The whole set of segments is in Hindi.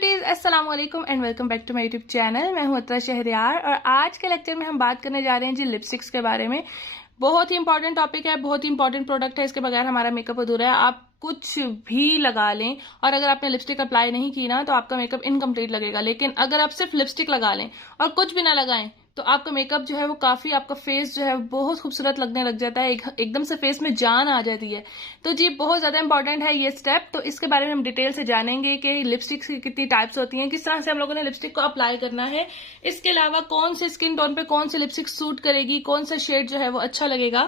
ब्यूटीज, अस्सलाम वालेकुम and welcome back to my YouTube channel. मैं हूं अतरा शहरयार और आज के लेक्चर में हम बात करने जा रहे हैं जी लिपस्टिक्स के बारे में। बहुत ही इंपॉर्टेंट टॉपिक है, बहुत ही इंपॉर्टेंट प्रोडक्ट है, इसके बगैर हमारा मेकअप अधूरा है। आप कुछ भी लगा लें और अगर आपने लिपस्टिक अप्लाई नहीं की ना तो आपका मेकअप इनकम्प्लीट लगेगा, लेकिन अगर आप सिर्फ लिपस्टिक लगा लें और कुछ भी ना लगाएं तो आपका मेकअप जो है वो काफी, आपका फेस जो है बहुत खूबसूरत लगने लग जाता है, एकदम से फेस में जान आ जाती है। तो जी बहुत ज्यादा इंपॉर्टेंट है ये स्टेप। तो इसके बारे में हम डिटेल से जानेंगे कि लिपस्टिक्स की कितनी टाइप्स होती हैं, किस तरह से हम लोगों ने लिपस्टिक को अप्लाई करना है, इसके अलावा कौन से स्किन टोन पे कौन सी लिपस्टिक सूट करेगी, कौन सा शेड जो है वो अच्छा लगेगा,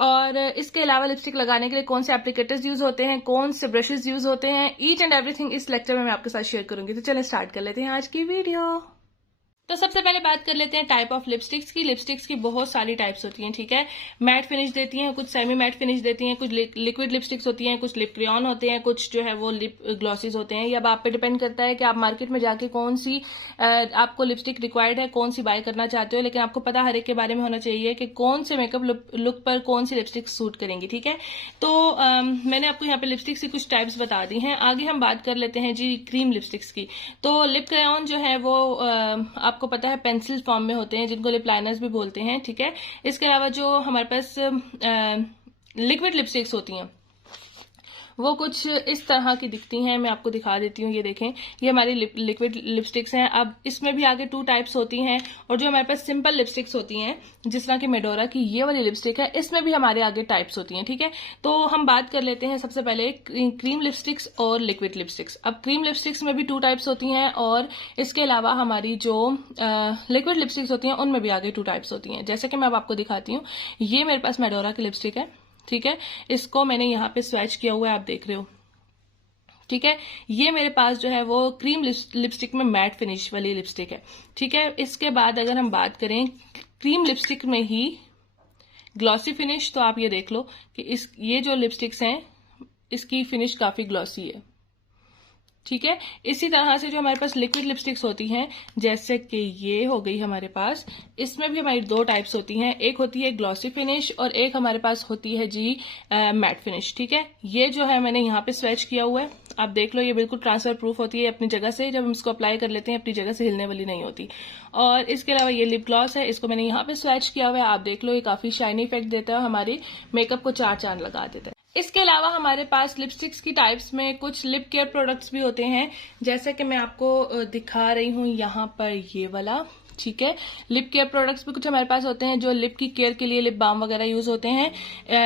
और इसके अलावा लिपस्टिक लगाने के लिए कौन से एप्लीकेटर्स यूज होते हैं, कौन से ब्रशेस यूज होते हैं, ईच एंड एवरीथिंग इस लेक्चर में मैं आपके साथ शेयर करूंगी। तो चलें स्टार्ट कर लेते हैं आज की वीडियो। तो सबसे पहले बात कर लेते हैं टाइप ऑफ लिपस्टिक्स की। लिपस्टिक्स की बहुत सारी टाइप्स होती हैं, ठीक है। मैट फिनिश देती हैं, कुछ सेमी मैट फिनिश देती हैं, कुछ लिक्विड लिपस्टिक्स होती हैं, कुछ लिप क्रेयॉन होते हैं, कुछ जो है वो लिप ग्लॉसेस होते हैं। ये अब आप पे डिपेंड करता है कि आप मार्केट में जाके कौन सी आपको लिपस्टिक रिक्वायर्ड है, कौन सी बाय करना चाहते हो, लेकिन आपको पता हर एक के बारे में होना चाहिए कि कौन से मेकअप लुक पर कौन सी लिपस्टिक सूट करेंगी, ठीक है। तो मैंने आपको यहाँ पे लिपस्टिक्स की कुछ टाइप्स बता दी हैं। आगे हम बात कर लेते हैं जी क्रीम लिपस्टिक्स की। तो लिप क्रेयॉन जो है वो आपको पता है पेंसिल फॉर्म में होते हैं, जिनको लिप लाइनर्स भी बोलते हैं, ठीक है। इसके अलावा जो हमारे पास लिक्विड लिपस्टिक्स होती हैं वो कुछ इस तरह की दिखती हैं। मैं आपको दिखा देती हूँ, ये देखें, ये हमारी लिक्विड लिपस्टिक्स हैं। अब इसमें भी आगे 2 टाइप्स होती हैं, और जो हमारे पास सिंपल लिपस्टिक्स होती हैं जिस तरह की मेडोरा की ये वाली लिपस्टिक है, इसमें भी हमारे आगे टाइप्स होती हैं, ठीक है। तो हम बात कर लेते हैं सबसे पहले क्रीम लिपस्टिक्स और लिक्विड लिपस्टिक्स। अब क्रीम लिपस्टिक्स में भी 2 टाइप्स होती हैं, और इसके अलावा हमारी जो लिक्विड लिपस्टिक्स होती हैं उनमें भी आगे 2 टाइप्स होती हैं। जैसे कि मैं अब आपको दिखाती हूँ, ये मेरे पास मेडोरा की लिपस्टिक है, ठीक है। इसको मैंने यहाँ पे स्वैच किया हुआ है, आप देख रहे हो, ठीक है। ये मेरे पास जो है वो क्रीम लिपस्टिक में मैट फिनिश वाली लिपस्टिक है, ठीक है। इसके बाद अगर हम बात करें क्रीम लिपस्टिक में ही ग्लॉसी फिनिश, तो आप ये देख लो कि ये जो लिपस्टिक्स हैं इसकी फिनिश काफी ग्लॉसी है, ठीक है। इसी तरह से जो हमारे पास लिक्विड लिपस्टिक्स होती हैं, जैसे कि ये हो गई हमारे पास, इसमें भी हमारी 2 टाइप्स होती हैं। एक होती है ग्लॉसी फिनिश और एक हमारे पास होती है जी मैट फिनिश, ठीक है। ये जो है मैंने यहाँ पे स्वेच किया हुआ है, आप देख लो, ये बिल्कुल ट्रांसफर प्रूफ होती है अपनी जगह से। जब हम इसको अप्लाई कर लेते हैं अपनी जगह से हिलने वाली नहीं होती। और इसके अलावा ये लिप ग्लॉस है, इसको मैंने यहाँ पे स्वेच किया हुआ है, आप देख लो, ये काफी शाइनी इफेक्ट देता है, हमारे मेकअप को 4 चांद लगा देता है। इसके अलावा हमारे पास लिपस्टिक्स की टाइप्स में कुछ लिप केयर प्रोडक्ट्स भी होते हैं, जैसे कि मैं आपको दिखा रही हूँ यहाँ पर ये वाला, ठीक है। लिप केयर प्रोडक्ट्स भी कुछ हमारे पास होते हैं जो लिप की केयर के लिए लिप बाम वगैरह यूज होते हैं,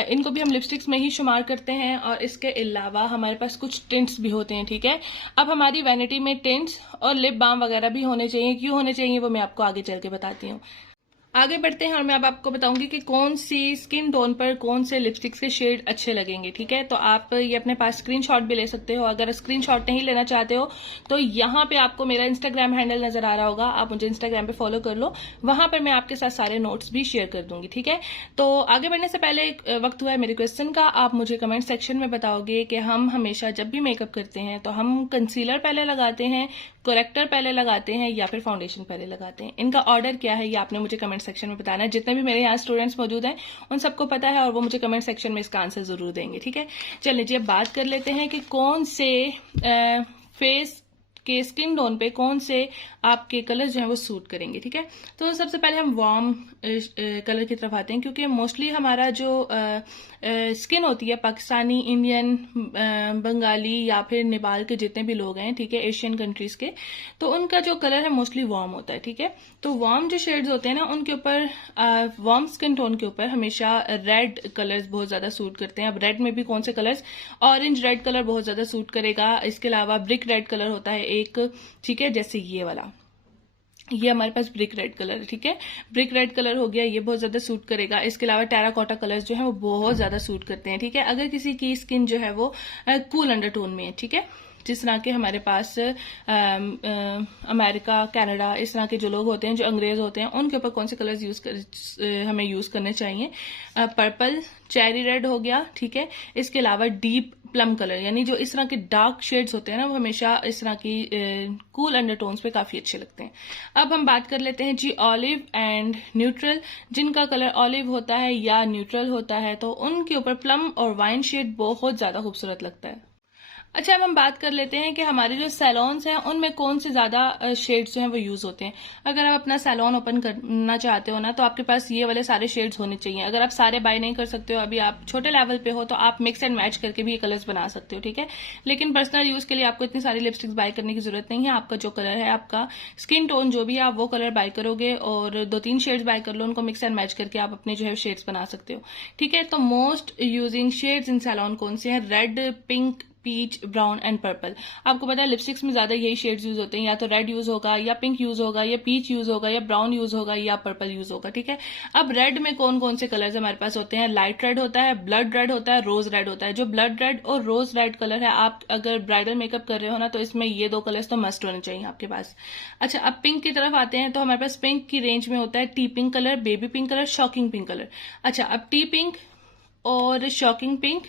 इनको भी हम लिपस्टिक्स में ही शुमार करते हैं। और इसके अलावा हमारे पास कुछ टिंट्स भी होते हैं, ठीक है। अब हमारी वैनिटी में टिंट्स और लिप बाम वगैरह भी होने चाहिए। क्यों होने चाहिए वो मैं आपको आगे चल के बताती हूँ। आगे बढ़ते हैं और मैं अब आपको बताऊंगी कि कौन सी स्किन टोन पर कौन से लिपस्टिक्स के शेड अच्छे लगेंगे, ठीक है। तो आप ये अपने पास स्क्रीनशॉट भी ले सकते हो। अगर स्क्रीनशॉट नहीं लेना चाहते हो तो यहाँ पे आपको मेरा इंस्टाग्राम हैंडल नजर आ रहा होगा, आप मुझे इंस्टाग्राम पे फॉलो कर लो, वहां पर मैं आपके साथ सारे नोट्स भी शेयर कर दूंगी, ठीक है। तो आगे बढ़ने से पहले वक्त हुआ है मेरे क्वेश्चन का। आप मुझे कमेंट सेक्शन में बताओगे कि हम हमेशा जब भी मेकअप करते हैं तो हम कंसीलर पहले लगाते हैं, करेक्टर पहले लगाते हैं, या फिर फाउंडेशन पहले लगाते हैं। इनका ऑर्डर क्या है ये आपने मुझे कमेंट सेक्शन में बताना है। जितने भी मेरे यहाँ स्टूडेंट्स मौजूद हैं उन सबको पता है और वो मुझे कमेंट सेक्शन में इसका आंसर जरूर देंगे, ठीक है। चलिए जी अब बात कर लेते हैं कि कौन से फेस के स्किन टोन पे कौन से आपके कलर जो है वो सूट करेंगे, ठीक है। तो सबसे पहले हम वार्म कलर की तरफ आते हैं, क्योंकि मोस्टली हमारा जो स्किन होती है, पाकिस्तानी, इंडियन, बंगाली या फिर नेपाल के जितने भी लोग हैं, ठीक है, एशियन कंट्रीज के, तो उनका जो कलर है मोस्टली वार्म होता है, ठीक है। तो वार्म जो शेड्स होते हैं ना, उनके ऊपर वार्म स्किन टोन के ऊपर हमेशा रेड कलर्स बहुत ज्यादा सूट करते हैं। अब रेड में भी कौन से कलर्स, ऑरेंज रेड कलर बहुत ज्यादा सूट करेगा। इसके अलावा ब्रिक रेड कलर होता है एक, ठीक है, जैसे ये वाला, ये हमारे पास ब्रिक रेड कलर है, ठीक है। ब्रिक रेड कलर हो गया, ये बहुत ज्यादा सूट करेगा। इसके अलावा टेराकोटा कलर्स जो है वो बहुत ज्यादा सूट करते हैं, ठीक है। अगर किसी की स्किन जो है वो कूल अंडरटोन में है, ठीक है, जिस तरह के हमारे पास अमेरिका, कनाडा, इस तरह के जो लोग होते हैं, जो अंग्रेज होते हैं, उनके ऊपर कौन से कलर्स हमें यूज करने चाहिए। पर्पल, चेरी रेड हो गया, ठीक है। इसके अलावा डीप प्लम कलर, यानी जो इस तरह के डार्क शेड्स होते हैं ना, वो हमेशा इस तरह की कूल अंडरटोन्स पे काफी अच्छे लगते हैं। अब हम बात कर लेते हैं जी ऑलिव एंड न्यूट्रल। जिनका कलर ऑलिव होता है या न्यूट्रल होता है तो उनके ऊपर प्लम और वाइन शेड बहुत ज्यादा खूबसूरत लगता है। अच्छा, अब हम बात कर लेते हैं कि हमारे जो सैलॉन्स हैं उनमें कौन से ज्यादा शेड्स जो हैं वो यूज होते हैं। अगर आप अपना सैलॉन ओपन करना चाहते हो ना, तो आपके पास ये वाले सारे शेड्स होने चाहिए। अगर आप सारे बाय नहीं कर सकते हो, अभी आप छोटे लेवल पे हो, तो आप मिक्स एंड मैच करके भी ये कलर्स बना सकते हो, ठीक है। लेकिन पर्सनल यूज के लिए आपको इतनी सारी लिपस्टिक्स बाय करने की जरूरत नहीं है। आपका जो कलर है, आपका स्किन टोन जो भी है, आप वो कलर बाय करोगे और 2-3 शेड्स बाय कर लो, उनको मिक्स एंड मैच करके आप अपने जो है शेड्स बना सकते हो, ठीक है। तो most using shades in salon कौन से हैं? Red, pink, peach, brown and purple. आपको पता है लिपस्टिक्स में ज्यादा यही शेड्स यूज होते हैं, या तो रेड यूज होगा, या पिंक यूज होगा, या पीच यूज होगा, या ब्राउन यूज होगा, या पर्पल यूज होगा, ठीक है। अब रेड में कौन कौन से कलर्स हमारे पास होते हैं? लाइट रेड होता है, ब्लड रेड होता है, रोज रेड होता है। जो ब्लड रेड और रोज रेड कलर है, आप अगर ब्राइडल मेकअप कर रहे हो ना, तो इसमें ये 2 कलर्स तो मस्ट होने चाहिए आपके पास। अच्छा, अब पिंक की तरफ आते हैं, तो हमारे पास पिंक की रेंज में होता है T pink colour, baby pink colour, shocking pink colour. अच्छा, अब टी पिंक और शॉकिंग पिंक,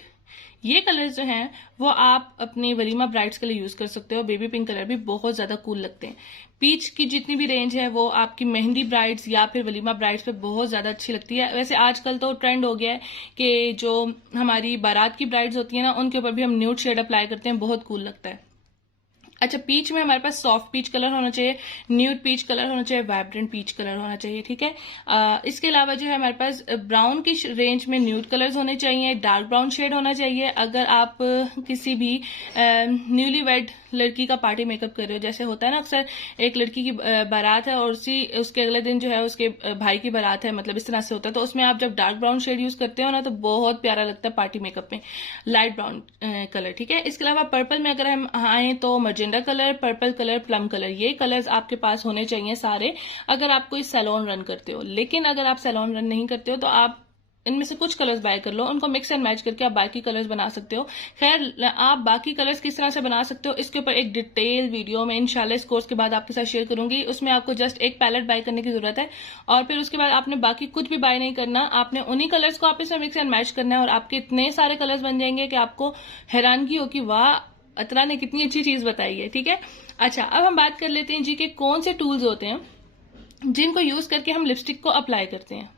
ये कलर्स जो हैं वो आप अपनी वलीमा ब्राइड्स के लिए यूज कर सकते हो। बेबी पिंक कलर भी बहुत ज्यादा कूल लगते हैं। पीच की जितनी भी रेंज है वो आपकी मेहंदी ब्राइड्स या फिर वलीमा ब्राइड्स पे बहुत ज्यादा अच्छी लगती है। वैसे आजकल तो ट्रेंड हो गया है कि जो हमारी बारात की ब्राइड्स होती है ना, उनके ऊपर भी हम न्यूड शेड अप्लाई करते हैं, बहुत कूल लगता है। अच्छा, पीच में हमारे पास सॉफ्ट पीच कलर होना चाहिए, न्यूड पीच कलर होना चाहिए, वाइब्रेंट पीच कलर होना चाहिए, ठीक है। इसके अलावा जो है हमारे पास ब्राउन की रेंज में न्यूड कलर्स होने चाहिए, डार्क ब्राउन शेड होना चाहिए। अगर आप किसी भी न्यूली वेड लड़की का पार्टी मेकअप कर रहे हो, जैसे होता है ना अक्सर एक लड़की की बारात है और उसके अगले दिन जो है उसके भाई की बारात है, मतलब इस तरह से होता है, तो उसमें आप जब डार्क ब्राउन शेड यूज करते हो ना, तो बहुत प्यारा लगता है पार्टी मेकअप में, लाइट ब्राउन कलर, ठीक है। इसके अलावा पर्पल में अगर हम आए तो magenta colour, purple colour, plum colour, ये कलर्स आपके पास होने चाहिए सारे, अगर आप कोई सैलून रन करते हो। लेकिन अगर आप सैलून रन नहीं करते हो, तो आप इनमें से कुछ कलर्स बाय कर लो, उनको मिक्स एंड मैच करके आप बाकी कलर्स बना सकते हो। खैर, आप बाकी कलर्स किस तरह से बना सकते हो, इसके ऊपर एक डिटेल वीडियो मैं इंशाल्लाह इस कोर्स के बाद आपके साथ शेयर करूंगी। उसमें आपको जस्ट एक पैलेट बाय करने की जरूरत है, और फिर उसके बाद आपने बाकी कुछ भी बाय नहीं करना, आपने उन्हीं कलर्स को आप इसमें मिक्स एंड मैच करना है, और आपके इतने सारे कलर्स बन जाएंगे कि आपको हैरानगी हो कि वाह, अतरा ने कितनी अच्छी चीज बताई है, ठीक है। अच्छा, अब हम बात कर लेते हैं जी के कौन से टूल्स होते हैं जिनको यूज करके हम लिपस्टिक को अप्लाई करते हैं।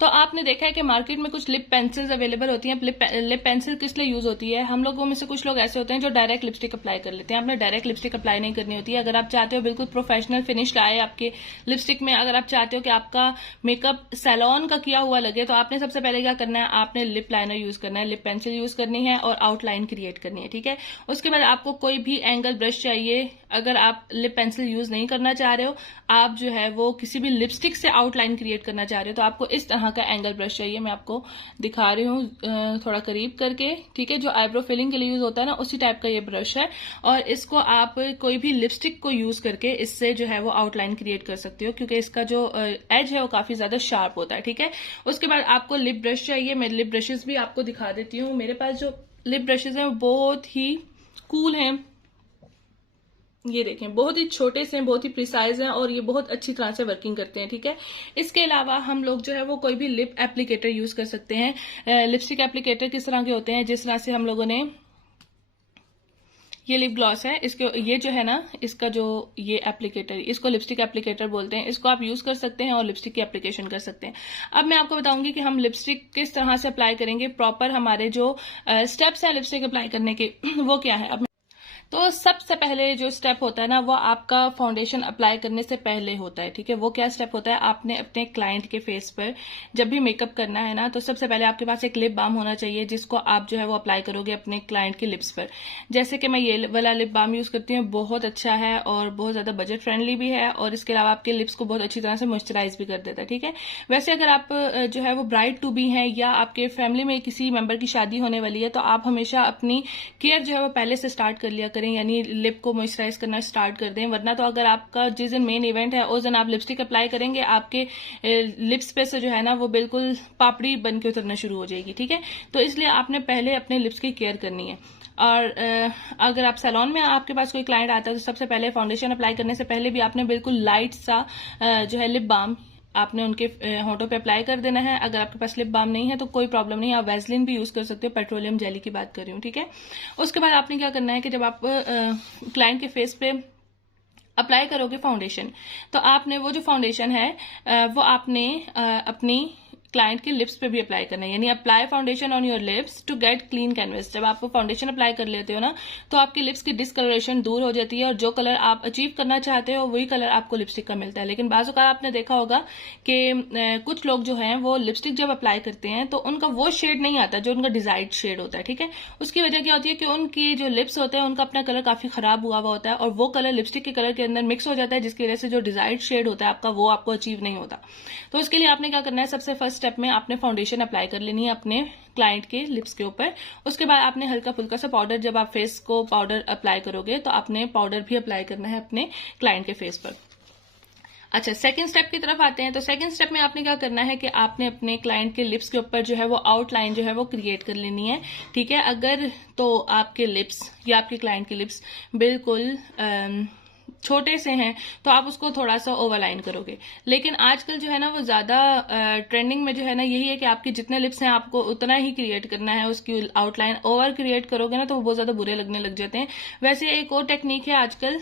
तो आपने देखा है कि मार्केट में कुछ लिप पेंसिल्स अवेलेबल होती हैं। लिप पेंसिल किस लिए यूज होती है? हम लोगों में से कुछ लोग ऐसे होते हैं जो डायरेक्ट लिपस्टिक अप्लाई कर लेते हैं। आपने डायरेक्ट लिपस्टिक अप्लाई नहीं करनी होती है। अगर आप चाहते हो बिल्कुल प्रोफेशनल फिनिश आए आपके लिपस्टिक में, अगर आप चाहते हो कि आपका मेकअप सैलून का किया हुआ लगे, तो आपने सबसे पहले क्या करना है, आपने लिप लाइनर यूज करना है, लिप पेंसिल यूज करनी है और आउटलाइन क्रिएट करनी है, ठीक है। उसके बाद आपको कोई भी एंगल ब्रश चाहिए। अगर आप लिप पेंसिल यूज नहीं करना चाह रहे हो, आप जो है वो किसी भी लिपस्टिक से आउटलाइन क्रिएट करना चाह रहे हो, तो आपको इस तरह का एंगल ब्रश चाहिए। मैं आपको दिखा रही हूँ थोड़ा करीब करके, ठीक है। जो आईब्रो फिलिंग के लिए यूज होता है ना, उसी टाइप का ये ब्रश है, और इसको आप कोई भी लिपस्टिक को यूज करके इससे जो है वो आउटलाइन क्रिएट कर सकते हो, क्योंकि इसका जो एज है वो काफी ज्यादा शार्प होता है, ठीक है। उसके बाद आपको लिप ब्रश चाहिए। मैं लिप ब्रशेस भी आपको दिखा देती हूँ। मेरे पास जो लिप ब्रशेस हैं वो बहुत ही कूल हैं। ये देखें, बहुत ही छोटे से, बहुत ही प्रिसाइज हैं, और ये बहुत अच्छी तरह से वर्किंग करते हैं, ठीक है। इसके अलावा हम लोग जो है वो कोई भी लिप एप्लीकेटर यूज कर सकते हैं। लिपस्टिक एप्लीकेटर किस तरह के होते हैं, जिस तरह से हम लोगों ने ये लिप ग्लॉस है, इसके ये जो है ना, इसका जो ये एप्लीकेटर, इसको लिपस्टिक एप्लीकेटर बोलते हैं। इसको आप यूज कर सकते हैं और लिपस्टिक की एप्लीकेशन कर सकते हैं। अब मैं आपको बताऊंगी कि हम लिपस्टिक किस तरह से अप्लाई करेंगे। प्रॉपर हमारे जो स्टेप्स हैं लिपस्टिक अप्लाई करने के, वो क्या है। अब तो सबसे पहले जो स्टेप होता है ना, वो आपका फाउंडेशन अप्लाई करने से पहले होता है, ठीक है। वो क्या स्टेप होता है, आपने अपने क्लाइंट के फेस पर जब भी मेकअप करना है ना, तो सबसे पहले आपके पास एक लिप बाम होना चाहिए, जिसको आप जो है वो अप्लाई करोगे अपने क्लाइंट के लिप्स पर। जैसे कि मैं ये वाला लिप बाम यूज करती हूँ, बहुत अच्छा है और बहुत ज्यादा बजट फ्रेंडली भी है, और इसके अलावा आपके लिप्स को बहुत अच्छी तरह से मॉइस्चराइज भी कर देता है, ठीक है। वैसे अगर आप जो है वो ब्राइड टू बी है, या आपके फैमिली में किसी मेंबर की शादी होने वाली है, तो आप हमेशा अपनी केयर जो है वो पहले से स्टार्ट कर लिया करें, यानी लिप को मॉइस्चराइज करना स्टार्ट कर दें। वरना तो अगर आपका जिस दिन मेन इवेंट है उस दिन आप लिपस्टिक अप्लाई करेंगे, आपके लिप्स पे से जो है ना वो बिल्कुल पापड़ी बन के उतरना शुरू हो जाएगी, ठीक है। तो इसलिए आपने पहले अपने लिप्स की केयर करनी है। और अगर आप सैलून में आपके पास कोई क्लाइंट आता है, तो सबसे पहले फाउंडेशन अप्लाई करने से पहले भी आपने बिल्कुल लाइट सा जो है लिप बाम आपने उनके होठों पे अप्लाई कर देना है। अगर आपके पास लिप बाम नहीं है तो कोई प्रॉब्लम नहीं, आप वैसलिन भी यूज कर सकते हो, पेट्रोलियम जेली की बात कर रही हूँ, ठीक है। उसके बाद आपने क्या करना है कि जब आप क्लाइंट के फेस पे अप्लाई करोगे फाउंडेशन, तो आपने वो जो फाउंडेशन है वो आपने अपनी क्लाइंट के लिप्स पे भी अप्लाई करना है, यानी apply foundation on your lips to get clean canvas. जब आप फाउंडेशन अप्लाई कर लेते हो ना तो आपके लिप्स की डिसकलरेशन दूर हो जाती है और जो कलर आप अचीव करना चाहते हो वही कलर आपको लिपस्टिक का मिलता है। लेकिन बाज़ औक़ात आपने देखा होगा कि कुछ लोग जो हैं वो लिपस्टिक जब अप्लाई करते हैं तो उनका वो शेड नहीं आता जो उनका डिजायर्ड शेड होता है, ठीक है। उसकी वजह क्या होती है कि उनकी जो लिप्स होते हैं उनका अपना कलर काफी खराब हुआ होता है और वो कलर लिपस्टिक के कलर के अंदर मिक्स हो जाता है, जिसकी वजह से जो डिजायर्ड शेड होता है आपका वो आपको अचीव नहीं होता। तो इसके लिए आपने क्या करना है, सबसे फर्स्ट स्टेप में आपने फाउंडेशन अप्लाई कर लेनी है अपने क्लाइंट के लिप्स के ऊपर। उसके बाद आपने हल्का फुल्का सा पाउडर, जब आप फेस को पाउडर अप्लाई करोगे तो आपने पाउडर भी अप्लाई करना है अपने क्लाइंट के फेस पर। अच्छा, सेकंड स्टेप की तरफ आते हैं। तो सेकंड स्टेप में आपने क्या करना है कि आपने अपने क्लाइंट के लिप्स के ऊपर जो है वो आउटलाइन जो है वो क्रिएट कर लेनी है, ठीक है। अगर तो आपके लिप्स या आपके क्लाइंट के लिप्स बिल्कुल छोटे से हैं तो आप उसको थोड़ा सा ओवरलाइन करोगे। लेकिन आजकल जो है ना वो ज्यादा ट्रेंडिंग में जो है ना यही है कि आपके जितने लिप्स हैं आपको उतना ही क्रिएट करना है, उसकी आउटलाइन ओवर क्रिएट करोगे ना तो वो बहुत ज्यादा बुरे लगने लग जाते हैं। वैसे एक और टेक्निक है आजकल,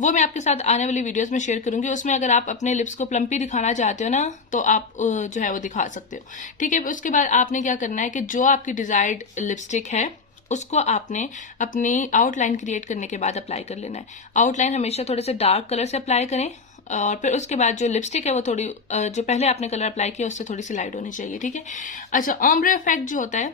वो मैं आपके साथ आने वाली वीडियोस में शेयर करूंगी। उसमें अगर आप अपने लिप्स को प्लम्पी दिखाना चाहते हो ना तो आप जो है वो दिखा सकते हो, ठीक है। उसके बाद आपने क्या करना है कि जो आपकी डिजायर्ड लिपस्टिक है उसको आपने अपनी आउटलाइन क्रिएट करने के बाद अप्लाई कर लेना है। आउटलाइन हमेशा थोड़े से डार्क कलर से अप्लाई करें और फिर उसके बाद जो लिपस्टिक है वो थोड़ी जो पहले आपने कलर अप्लाई किया उससे थोड़ी सी लाइट होनी चाहिए, ठीक है। अच्छा, ऑम्ब्रे इफेक्ट जो होता है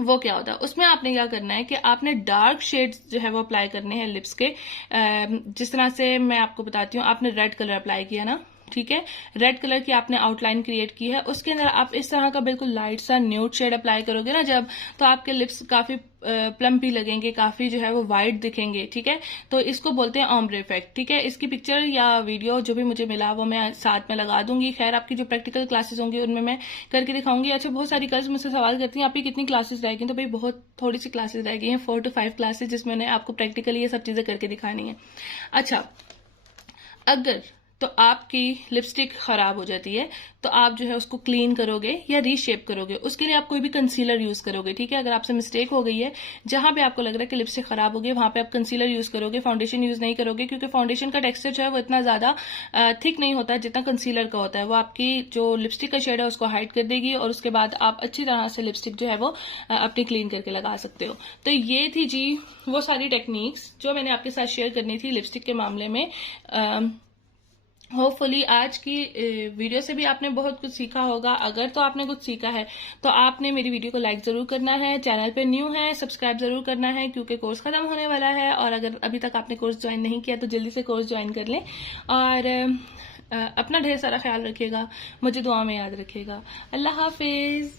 वो क्या होता है, उसमें आपने क्या करना है कि आपने डार्क शेड्स जो है वो अप्लाई करने हैं लिप्स के। जिस तरह से मैं आपको बताती हूँ, आपने रेड कलर अप्लाई किया ना, ठीक है, रेड कलर की आपने आउटलाइन क्रिएट की है, उसके अंदर आप इस तरह का बिल्कुल लाइट सा न्यूड शेड अप्लाई करोगे ना जब, तो आपके लिप्स काफी प्लम्पी लगेंगे, काफी जो है वो वाइट दिखेंगे, ठीक है। तो इसको बोलते हैं ऑम्ब्रे इफेक्ट, ठीक है। इसकी पिक्चर या वीडियो जो भी मुझे मिला वो मैं साथ में लगा दूंगी। खैर, आपकी जो प्रैक्टिकल क्लासेस होंगी उनमें मैं करके दिखाऊंगी। अच्छा, बहुत सारी गर्ल्स मुझसे सवाल करती हैं आपकी कितनी क्लासेस रह गई, तो भाई बहुत थोड़ी सी क्लासेस रह गई हैं, 4 to 5 क्लासेस, जिसमें मैंने आपको प्रैक्टिकली ये सब चीजें करके दिखानी है। अच्छा, अगर तो आपकी लिपस्टिक खराब हो जाती है तो आप जो है उसको क्लीन करोगे या रीशेप करोगे, उसके लिए आप कोई भी कंसीलर यूज करोगे, ठीक है। अगर आपसे मिस्टेक हो गई है, जहां पे आपको लग रहा है कि लिपस्टिक खराब हो गई, वहां पे आप कंसीलर यूज करोगे, फाउंडेशन यूज नहीं करोगे, क्योंकि फाउंडेशन का टेक्सचर जो है वो इतना ज्यादा थिक नहीं होता जितना कंसीलर का होता है। वो आपकी जो लिपस्टिक का शेड है उसको हाइड कर देगी और उसके बाद आप अच्छी तरह से लिपस्टिक जो है वो अपनी क्लीन करके लगा सकते हो। तो ये थी जी वो सारी टेक्निक्स जो मैंने आपके साथ शेयर करनी थी लिपस्टिक के मामले में। होपफुली आज की वीडियो से भी आपने बहुत कुछ सीखा होगा। अगर तो आपने कुछ सीखा है तो आपने मेरी वीडियो को लाइक जरूर करना है, चैनल पे न्यू है सब्सक्राइब जरूर करना है क्योंकि कोर्स खत्म होने वाला है। और अगर अभी तक आपने कोर्स ज्वाइन नहीं किया तो जल्दी से कोर्स ज्वाइन कर लें और अपना ढेर सारा ख्याल रखिएगा, मुझे दुआ में याद रखिएगा। अल्लाह हाफिज।